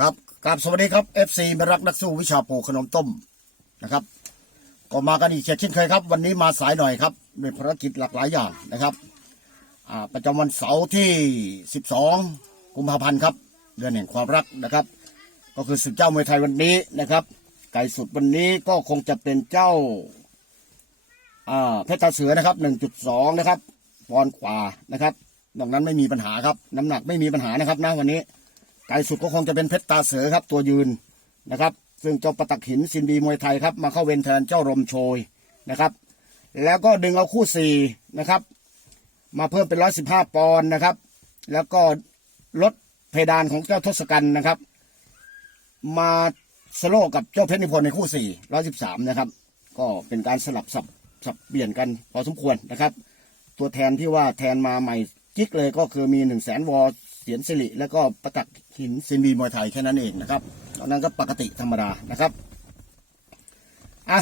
ครับกราบสวัสดีครับ FC มรักนักสู้วิชาปูขนมต้มนะครับ ก็มากันอีกเช่นเคยครับ วันนี้มาสายหน่อยครับด้วยภารกิจหลากหลายอย่างนะครับประจำวันเสาร์ที่ 12 กุมภาพันธ์ครับ เดือนแห่งความรักนะครับ ก็คือศึกเจ้ามวยไทยวันนี้นะครับ ไก่สุดวันนี้ก็คงจะเป็นเจ้าเพชรตาเสือนะครับ 1.2 นะครับปอนกว่านะครับนอกนั้นไม่มีปัญหาครับ น้ำหนักไม่มีปัญหานะครับนะวันนี้ ไกลสุดก็คงจะเป็นเพชรตาเสือครับ ตัวยืนนะครับ ซึ่งเจ้าประตักหินซินดีมวยไทยครับ มาเข้าเวนแทนเจ้ารมโชยนะครับ แล้วก็ดึงเอาคู่สี่นะครับ มาเพิ่มเป็นร้อยสิบห้าปอนด์นะครับ แล้วก็ลดเพดานของเจ้าทศกัณฐ์นะครับ มาสโลกับเจ้าเพชรนิพนธ์ในคู่สี่ร้อยสิบสามนะครับ ก็เป็นการสลับสับสับเปลี่ยนกันพอสมควรนะครับ ตัวแทนที่ว่าแทนมาใหม่กิ๊กเลยก็คือมีหนึ่งแสนวอ เสียนสิริแล้วก็ประตักหินซินดีมวยไทยแค่นั้นเองนะครับตอนนั้นก็ปกติธรรมดานะครับอะ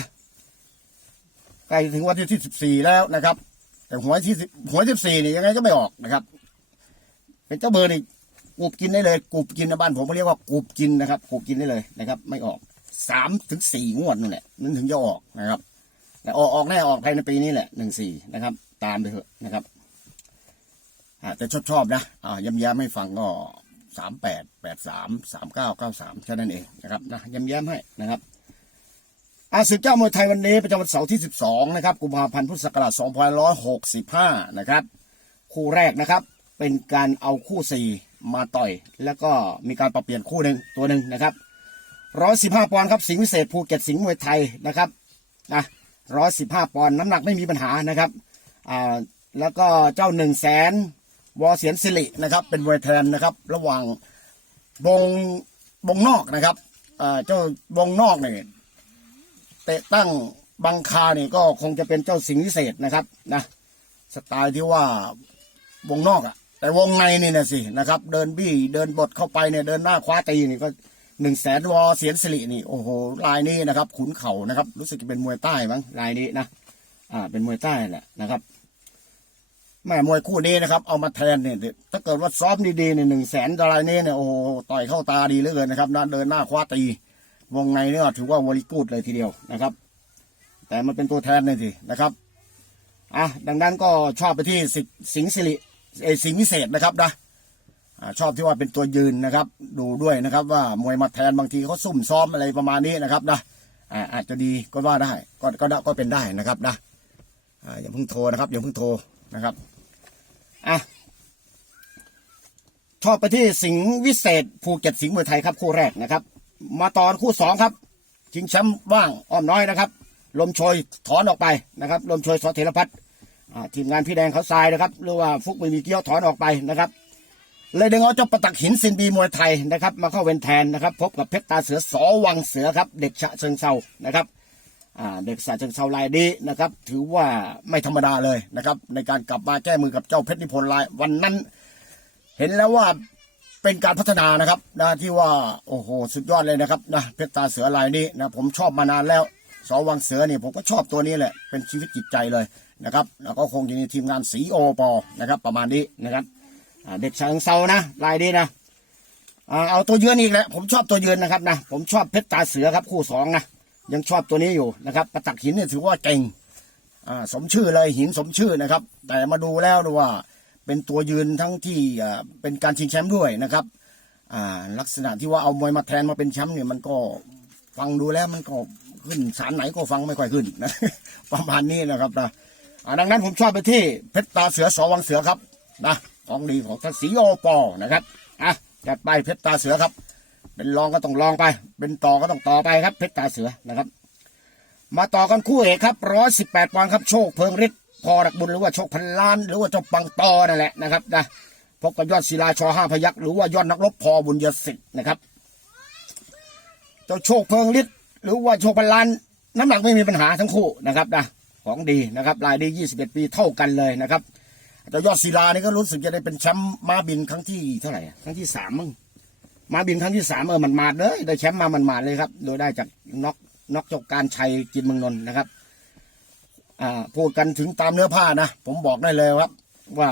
ใกล้ถึงวันที่ที่สิบสี่แล้วนะครับ แต่หวยที่10หวยสิบสี่นี่ยังไงก็ไม่ออกนะครับ เป็นเจ้าเบอร์นี่กูบกินได้เลยกูบกินในบ้านผมเขาเรียกว่ากูบกินนะครับกูบกินได้เลยนะครับ ไม่ออกสามถึงสี่งวดนั่นแหละนั่นถึงจะออกนะครับแต่ออกออกแน่ออกภายในปีนี้แหละหนึ่งสี่นะครับ ตามไปเถอะนะครับ แต่ชอบชอบๆนะอ่าย้ำย้ำให้ฟังก็สามแปดแปดสามสามเก้าเก้าสามแค่นั้นเองนะครับนะย้ำย้ำให้นะครับอาศึกเจ้ามวยไทยวันนี้ประจำวันเสาร์ที่สิบสองนะครับกุมภาพันธ์พุทธศักราชสองพันร้อยหกสิบห้านะครับ คู่แรกนะครับ เป็นการเอาคู่สี่มาต่อย แล้วก็มีการปรับเปลี่ยนคู่หนึ่งตัวหนึ่งนะครับร้อยสิบห้าปอนด์ครับสิงห์วิเศษภูเก็ตสิงห์มวยไทยนะครับนะร้อยสิบห้าปอนด์น้ำหนักไม่มีปัญหานะครับอ่าแล้วก็เจ้าหนึ่งแสน วอเสียนสิรินะครับ เป็นมวยแทนนะครับ ระหว่างวงวงนอกนะครับอ่าเจ้าวงนอกเนี่ยเตะตั้งบังคาเนี่ยก็คงจะเป็นเจ้าสิงห์วิเศษนะครับนะสไตล์ที่ว่าวงนอกอะแต่วงในนี่นะสินะครับ เดินบี้เดินบดเข้าไปเนี่ยเดินหน้าคว้าตีนี่ก็หนึ่งแสนวอเสียนสิรินี่โอ้โหลายนี้นะครับ ขุนเข่านะครับ รู้สึกจะเป็นมวยใต้มั้งลายนี้นะอ่าเป็นมวยใต้แหละนะครับ แม่มวยคู่นี้นะครับ เอามาแทนเนี่ยถ้าเกิดว่าซ้อมดีๆเนี่ยหนึ่งแสนอะไรนี้เนี่ยโอ้ต่อยเข้าตาดีเหลือเกินนะครับนะเดินหน้าคว้าตี วงในเนี่ยถือว่าวอลิกูดเลยทีเดียวนะครับ แต่มันเป็นตัวแทนเลยสินะครับอะดังนั้นก็ชอบไปที่สิสิงสิริเอสิงวิเศษนะครับนะชอบที่ว่าเป็นตัวยืนนะครับ ดูด้วยนะครับว่ามวยมาแทนบางทีเขาซุ่มซ้อมอะไรประมาณนี้นะครับนะอาจจะดีก็ว่าได้ก็ก็ก็เป็นได้นะครับนะอย่าเพิ่งโทรนะครับอย่าเพิ่งโทรนะครับ อะชอบไปที่สิงห์วิเศษภูเก็ตสิงห์มวยไทยครับคู่แรกนะครับ มาตอนคู่สองครับชิงแชมป์ว่างอ้อมน้อยนะครับ ลมโชยถอนออกไปนะครับ ลมโชยสอเทรพัฒน์ทีมงานพี่แดงเขาทรายนะครับหรือว่าฟุกไม่มีเกี้ยวถอนออกไปนะครับ เลยดึงเอาเจ้าประตักหินซินบีมวยไทยนะครับ มาเข้าเวนแทนนะครับ พบกับเพชรตาเสือสอวังเสือครับ เด็กฉะเชิงเซานะครับ เด็กฉะเชิงเซารายนี้นะครับ ถือว่าไม่ธรรมดาเลยนะครับ ในการกลับมาแก้มือกับเจ้าเพชรนิพนธ์ลายวันนั้น เห็นแล้วว่าเป็นการพัฒนานะครับนะที่ว่าโอ้โหสุดยอดเลยนะครับนะเพชรตาเสือลายนี้นะผมชอบมานานแล้วสอวังเสือนี่ผมก็ชอบตัวนี้แหละเป็นชีวิตจิตใจเลยนะครับแล้วก็คงอยู่ในทีมงานสีโอปอนะครับ ประมาณนี้นะครับเด็กชาเชิงเซานะลายดีนะเอาตัวยืนอีกแล้วผมชอบตัวยืนนะครับนะผมชอบเพชรตาเสือครับคู่สองนะ ยังชอบตัวนี้อยู่นะครับประตักหินเนี่ยถือว่าเก่งสมชื่อเลยหินสมชื่อนะครับ แต่มาดูแล้วดูว่าเป็นตัวยืนทั้งที่เป็นการชิงแชมป์ด้วยนะครับลักษณะที่ว่าเอามวยมาแทนมาเป็นแชมป์เนี่ยมันก็ฟังดูแล้วมันก็ขึ้นสารไหนก็ฟังไม่ค่อยขึ้นนะประมาณนี้นะครับนะดังนั้นผมชอบไปที่เพชรตาเสือสอวังเสือครับนะของดีของท่านสีโอปอนะครับอะจัดไปเพชรตาเสือครับ เป็นรองก็ต้องรองไป เป็นต่อก็ต้องต่อไปครับเพชรตาเสือนะครับ มาต่อกันคู่เอกครับร้อยสิบแปดปอนด์ครับโชคเพิงฤทธิ์พอรักบุญหรือว่าโชคพันล้านหรือว่าเจ้าปังตอนั่นแหละนะครับนะพบกับยอดศิลาชอห้าพยักษ์หรือว่ายอดนักรบพอบุญยศิษฐ์นะครับเจ้าโชคเพิงฤทธิ์หรือว่าโชคพันล้านน้ำหนักไม่มีปัญหาทั้งคู่นะครับนะของดีนะครับรายดียี่สิบเอ็ดปีเท่ากันเลยนะครับแต่ยอดศิลานี่ก็รู้สึกจะได้เป็นแชมป์มาบินครั้งที่เท่าไหร่ครั้งที่สามมั้ง มาบินครั้งที่สามเออมันมาดเลยได้แชมป์มามันมาเลยครับ โดยได้จากน็อกน็อกจกการชัยกินเมืองนนท์นะครับ อ่าพูดกันถึงตามเนื้อผ้านะผมบอกได้เลยครับ ว่า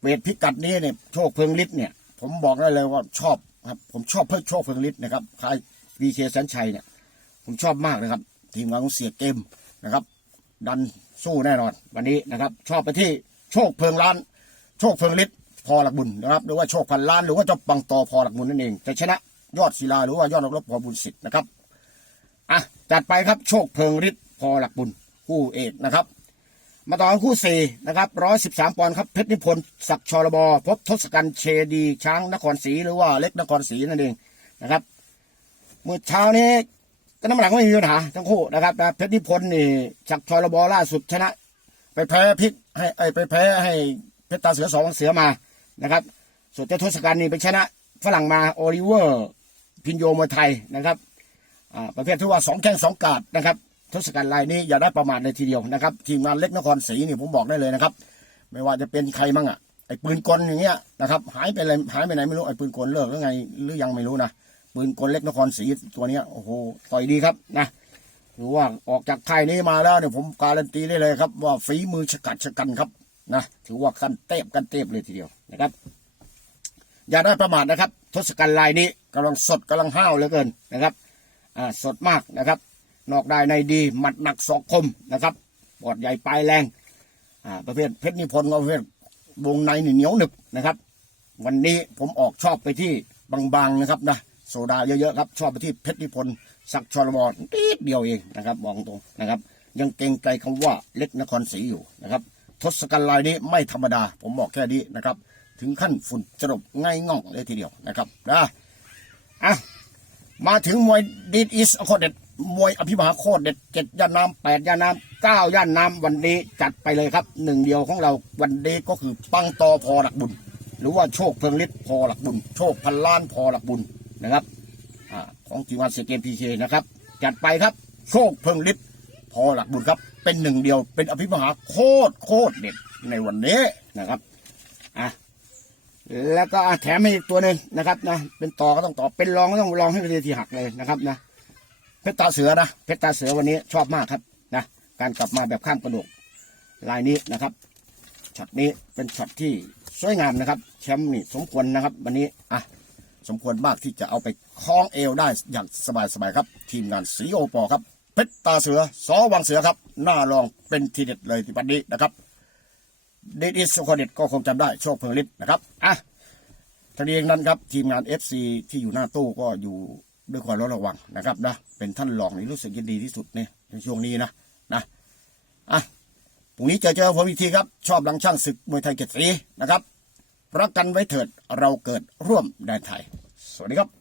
เวทพิกัดนี้เนี่ยโชคเพิงฤทธิ์เนี่ย ผมบอกได้เลยว่าชอบครับ ผมชอบเพิ่โชคเพิงฤทธิ์นะครับค่ายวีเคแสนชัยเนี่ย ผมชอบมากนะครับ ทีมงานของเสียเกมนะครับ ดันสู้แน่นอน วันนี้นะครับ ชอบไปที่โชคเพิงล้าน โชคเพิงฤทธิ์ พอหลักบุญนะครับ หรือว่าโชคพันล้านหรือว่าเจ้าปังตอพอหลักบุญนั่นเองจะชนะ ยอดศิลาหรือว่ายอดนักรบพอบุญสิทธิ์นะครับอะจัดไปครับโชคเพิงฤทธิ์พอหลักบุญคู่เอกนะครับ มาต่อคู่สี่นะครับร้อยสิบสามปอนด์ครับเพชรนิพนธ์ศักชรบพบทศกัณฐ์เชดี ช้างนครศรีหรือว่าเล็กนครศรีนั่นเองนะครับเมื่อเช้านี้ก็น้ำหนักไม่มีปัญหาทั้งคู่นะครับนะเพชรนิพนธ์นี่จากชรบล่าสุดชนะ ไปแพ้พิษให้ไปแพ้ให้เพชรตาเสือสองเสือมา นะครับส่วนเจ้าทศกัณฐ์นี่ไปชนะฝรั่งมาโอลิเวอร์พินโยมวยไทยนะครับประเภทที่ว่าสองแข้งสองกาดนะครับทศกัณฐ์รายนี้อย่าได้ประมาทเลยทีเดียวนะครับ ทีมงานเล็กนครศรีนี่ผมบอกได้เลยนะครับ ไม่ว่าจะเป็นใครมั่งอะไอ้ปืนกลอย่างเงี้ยนะครับหายไปเลยหายไปไหนไม่รู้ไอ้ปืนกลเลิกหรือไงหรือยังไม่รู้นะปืนกลเล็กนครศรีตัวเนี้ยโอ้โหต่อยดีครับนะหรือว่าออกจากค่ายนี้มาแล้วเนี่ยผมการันตีได้เลยครับ ว่าฝีมือฉกัดฉกันครับนะถือว่ากันเตบกันเตบเลยทีเดียว นะครับ อย่าได้ประมาทนะครับ ทศกัณฐ์ลายนี้กำลังสดกำลังห้าวเหลือเกินนะครับอ่าสดมากนะครับ นอกได้ในดีหมัดหนักศอกคมนะครับปอดใหญ่ปลายแรงอ่าประเภทเพชรนิพนธ์ประเภทวงในนี่เหนียวหนึบนะครับ วันนี้ผมออกชอบไปที่บางๆนะครับนะโซดาเยอะๆครับ ชอบไปที่เพชรนิพนธ์สักชรบรนิดเดียวเองนะครับบอกตรงนะครับ ยังเกรงใจคำว่าเล็กนครศรีอยู่นะครับ ทศกัณฐ์ลายนี้ไม่ธรรมดา ผมบอกแค่นี้นะครับ ถึงขั้นฝุ่นจรบง่ายง่องเลยทีเดียวนะครับนะอะมาถึงมวยดีดอิสโคตรเด็ดมวยอภิมหาโคตรเด็ดเจ็ดย่านน้ำแปดย่านน้ำเก้าย่านน้ำวันนี้จัดไปเลยครับหนึ่งเดียวของเราวันนี้ก็คือปังตอพอหลักบุญ หรือว่าโชคเพิงฤทธิ์พอหลักบุญ โชคพันล้านพอหลักบุญนะครับอของจีวันเซเกมพีเคนะครับ จัดไปครับโชคเพิงฤทธิ์พอหลักบุญครับ เป็นหนึ่งเดียวเป็นอภิมหาโคตรโคตรเด็ดในวันนี้นะครับอะ แล้วก็แถมให้อีกตัวหนึ่งนะครับนะเป็นต่อก็ต้องต่อเป็นรองก็ต้องรองให้เป็นทีหักเลยนะครับนะเพชรตาเสือนะเพชรตาเสือวันนี้ชอบมากครับนะการกลับมาแบบข้ามกระดูกลายนี้นะครับช็อตนี้เป็นช็อตที่สวยงามนะครับแชมป์นี่สมควรนะครับ วันนี้อะสมควรมากที่จะเอาไปคล้องเอวได้อย่างสบายๆครับ ทีมงานสีโอปอครับเพชรตาเสือสอวังเสือครับหน้ารองเป็นทีเด็ดเลยที่วันนี้นะครับ เดดอิสโคเดตก็คงจำได้โชคเพิงฤทธิ์นะครับอะทันเองนั้นครับ ทีมงาน FC ที่อยู่หน้าตู้ก็อยู่ด้วยความระวังนะครับนะเป็นท่านรองนี่รู้สึกจะดีที่สุดเนี่ยในช่วงนี้นะนะอะพรุ่งนี้เจอเจอผมอีกทีครับ ชอบหลังช่างศึกมวยไทยเกียรติศรีนะครับรักกันไว้เถิดเราเกิดร่วมแดนไทย สวัสดีครับ